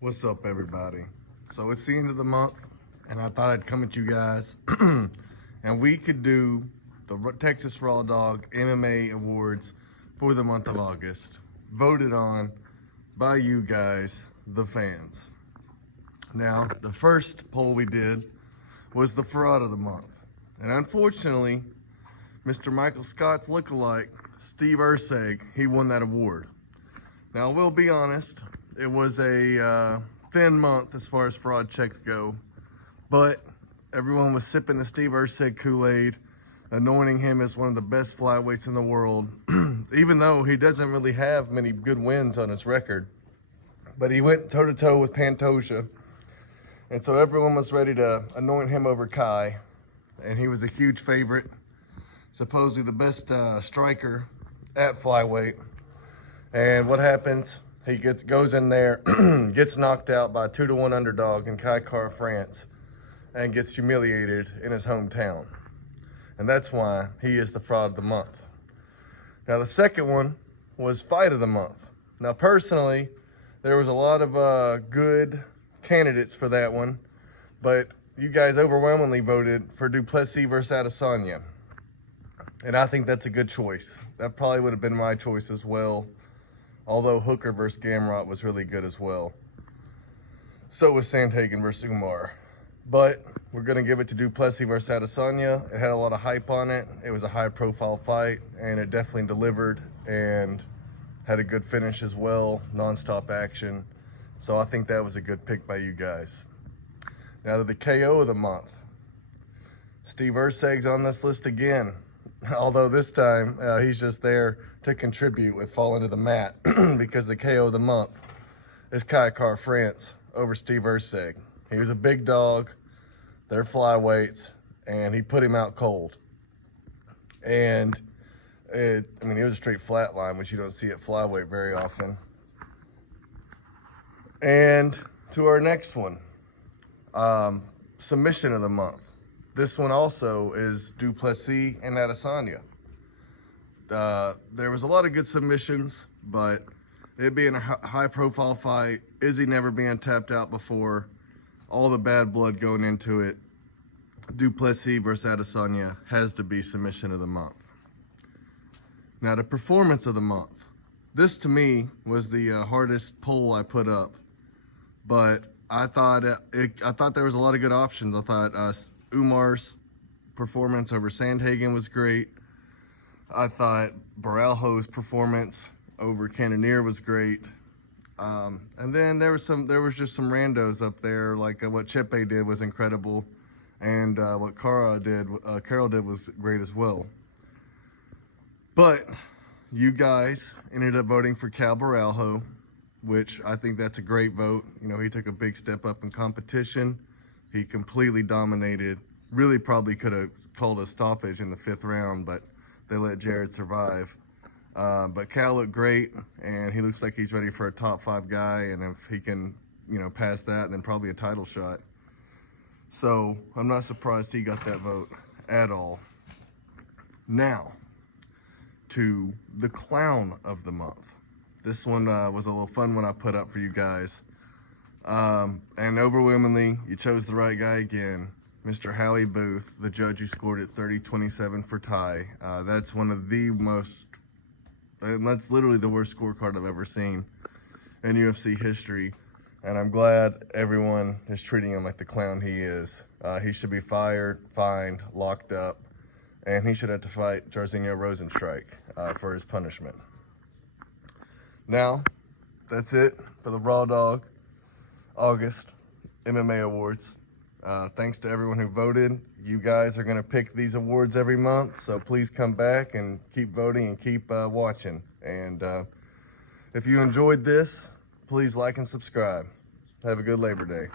What's up, everybody? So it's the end of the month, and I thought I'd come at you guys, and we could do the Texas Rawdog MMA Awards for the month of August, voted on by you guys, the fans. Now, the first poll we did was the fraud of the month, and unfortunately, Mr. Michael Scott's lookalike, Steve Urseg, he won that award. Now, we'll be honest, it was a thin month as far as fraud checks go, but everyone was sipping the Steve Urseg Kool-Aid, anointing him as one of the best flyweights in the world, even though he doesn't really have many good wins on his record. But he went toe-to-toe with Pantoja, and so everyone was ready to anoint him over Kai, and he was a huge favorite, supposedly the best striker at flyweight. And what happens? He goes in there, gets knocked out by a 2-1 underdog in Kai France, and gets humiliated in his hometown. And that's why he is the fraud of the month. Now, the second one was fight of the month. Now, personally, there was a lot of good candidates for that one, but you guys overwhelmingly voted for Du Plessis versus Adesanya. And I think that's a good choice. That probably would have been my choice as well. Although Hooker versus Gamrot was really good as well. So was Sandhagen versus Umar. But we're going to give it to Du Plessis versus Adesanya. It had a lot of hype on it. It was a high-profile fight, and it definitely delivered and had a good finish as well, non-stop action. So I think that was a good pick by you guys. Now to the KO of the month. Steve Urseg's on this list again. Although this time he's just there to contribute with falling to the mat because the KO of the month is Kai France over Steve Urseg. He was a big dog, they're flyweights, and he put him out cold. And it was a straight flat line, which you don't see at flyweight very often. And to our next one, submission of the month. This one also is Du Plessis and Adesanya. There was a lot of good submissions, but it being a high-profile fight, Izzy never being tapped out before, all the bad blood going into it, Du Plessis versus Adesanya has to be submission of the month. Now, the performance of the month. This, to me, was the hardest poll I put up, but I thought there was a lot of good options. I thought Umar's performance over Sandhagen was great. I thought Baralho's performance over Cannonier was great. And then there was just some randos up there, like what Chepe did was incredible, and what Carol did was great as well. But you guys ended up voting for Cal Baralho, which I think that's a great vote. You know, he took a big step up in competition. He completely dominated. Really probably could have called a stoppage in the 5th round, but they let Jared survive. But Cal looked great, and he looks like he's ready for a top 5 guy, and if he can, pass that, then probably a title shot. So I'm not surprised he got that vote at all. Now, to the clown of the month. This one was a little fun one I put up for you guys. And overwhelmingly, you chose the right guy again. Mr. Howie Booth, the judge who scored it 30-27 for tie. That's one of the that's literally the worst scorecard I've ever seen in UFC history. And I'm glad everyone is treating him like the clown he is. He should be fired, fined, locked up, and he should have to fight Jairzinho Rozenstruik for his punishment. Now, that's it for the Rawdog August MMA Awards. Thanks to everyone who voted. You guys are going to pick these awards every month, so please come back and keep voting and keep watching. And if you enjoyed this, please like and subscribe. Have a good Labor Day.